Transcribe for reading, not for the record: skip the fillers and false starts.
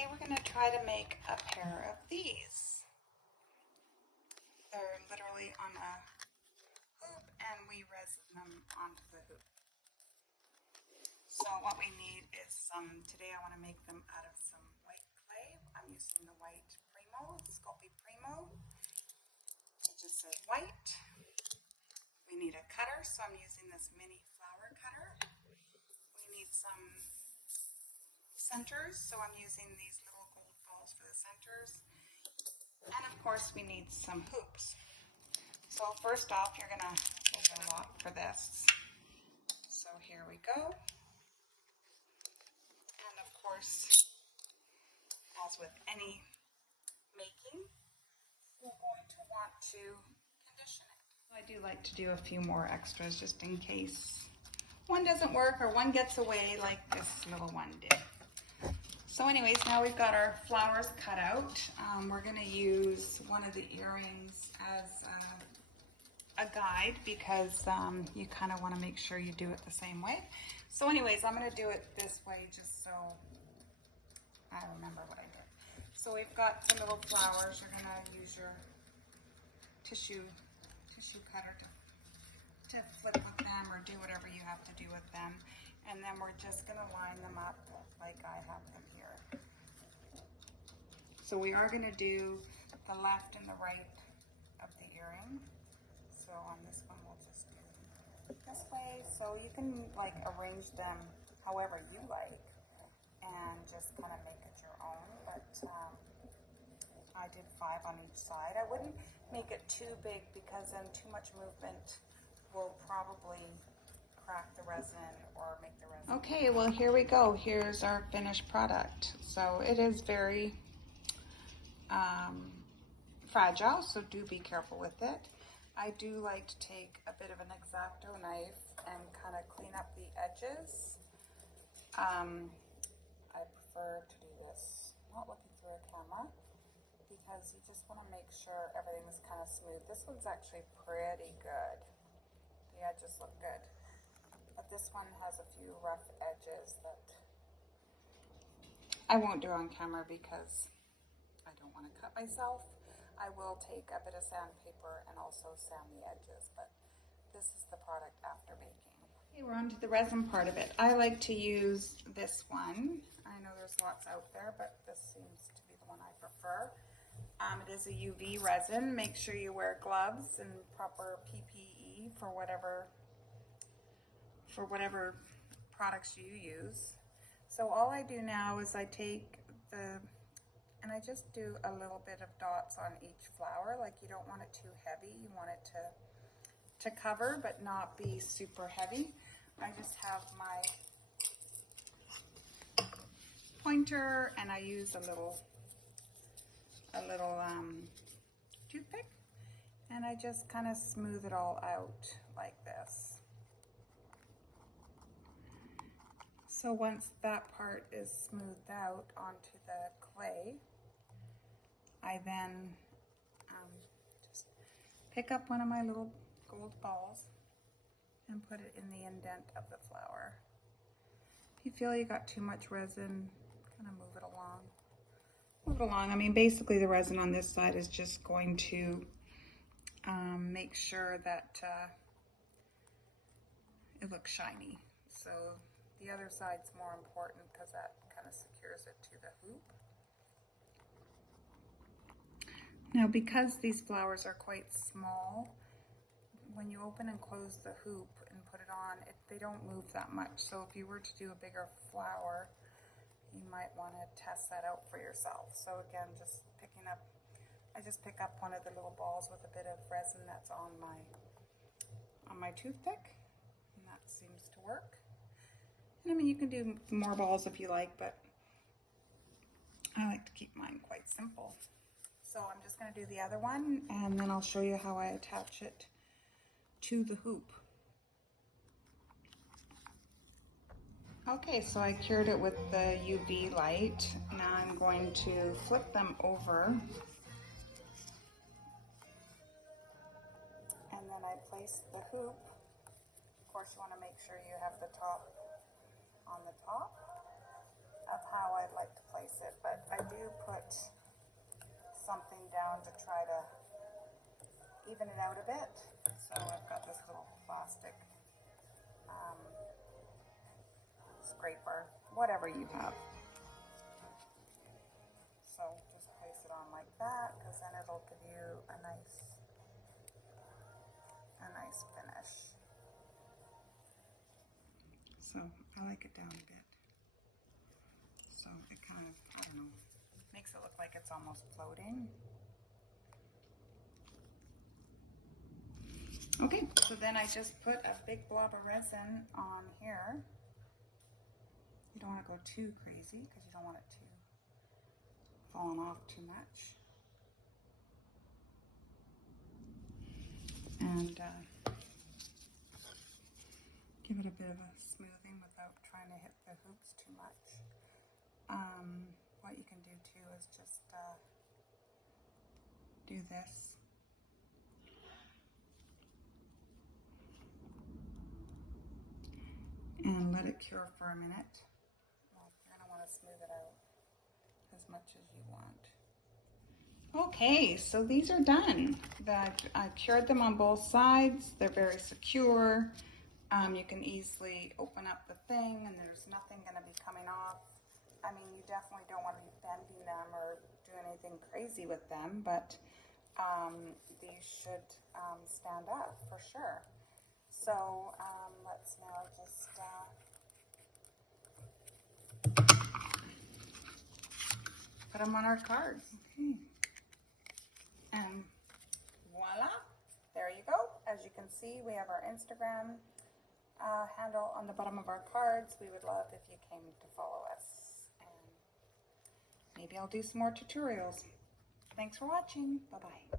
Today we're going to try to make a pair of these. They're literally on a hoop and we resin them onto the hoop. So what we need is today I want to make them out of some white clay. I'm using the white Primo, Sculpey Primo. It just says white. We need a cutter, so I'm using this mini flower cutter. We need some centers, so I'm using these little gold balls for the centers. And of course we need some hoops. So first off, you're gonna use a lot for this. So here we go. And of course, as with any making, we're going to want to condition it. I do like to do a few more extras just in case one doesn't work or one gets away like this little one did. So anyways, now we've got our flowers cut out. We're gonna use one of the earrings as a guide because you kind of want to make sure you do it the same way. So anyways, I'm going to do it this way just so I remember what I did. So we've got some little flowers. You're going to use your tissue cutter to flip with them or do whatever you have to do with them. And then we're just going to line them up like I have them here. So we are going to do the left and the right of the earring. So on this one, we'll just do this way. So you can like arrange them however you like and just kind of make it your own. But I did 5 on each side. I wouldn't make it too big because then too much movement will probably crack the resin or make the resin. Okay, well here we go. Here's our finished product. So it is very fragile, so do be careful with it. I do like to take a bit of an X-Acto knife and kind of clean up the edges. I prefer to do this not looking through a camera because you just want to make sure everything is kind of smooth. This one's actually pretty good. The edges look good. But this one has a few rough edges that I won't do on camera because I don't want to cut myself. I will take a bit of sandpaper and also sand the edges, but this is the product after making. Okay, we're on to the resin part of it. I like to use this one. I know there's lots out there, but this seems to be the one I prefer. It is a UV resin. Make sure you wear gloves and proper PPE for whatever products you use. So all I do now is I take and I just do a little bit of dots on each flower. Like you don't want it too heavy. You want it to cover but not be super heavy. I just have my pointer and I use a little toothpick and I just kind of smooth it all out like this. So once that part is smoothed out onto the clay, I then just pick up one of my little gold balls and put it in the indent of the flower. If you feel you got too much resin, kind of move it along. Move it along. I mean, basically the resin on this side is just going to make sure that it looks shiny. So the other side's more important because that kind of secures it to the hoop. Now because these flowers are quite small, when you open and close the hoop and put it on, they don't move that much. So if you were to do a bigger flower, you might want to test that out for yourself. So again, I just pick up one of the little balls with a bit of resin that's on my toothpick, and that seems to work. And I mean, you can do more balls if you like, but I like to keep mine quite simple. So I'm just going to do the other one, and then I'll show you how I attach it to the hoop. Okay, so I cured it with the UV light. Now I'm going to flip them over. And then I place the hoop. Of course, you want to make sure you have the top on the top of how I'd like to place it, but I something down to try to even it out a bit. So I've got this little plastic scraper, whatever you have. So just place it on like that, because then it'll give you a nice finish. So I like it down a bit. So it kind of, I don't know, makes it look like it's almost floating. Okay, so then I just put a big blob of resin on here. You don't want to go too crazy because you don't want it to fall off too much. And give it a bit of a smoothing without trying to hit the hoops too much. What you can do too is just do this. And let it cure for a minute. Well, you're going to want to smooth it out as much as you want. Okay, so these are done. I cured them on both sides. They're very secure. You can easily open up the thing and there's nothing going to be coming off. I mean, you definitely don't want to be bending them or do anything crazy with them, but these should stand up for sure. So let's now just put them on our cards. Okay. And voila, there you go. As you can see, we have our Instagram handle on the bottom of our cards. We would love if you came to follow us. And maybe I'll do some more tutorials. Thanks for watching. Bye-bye.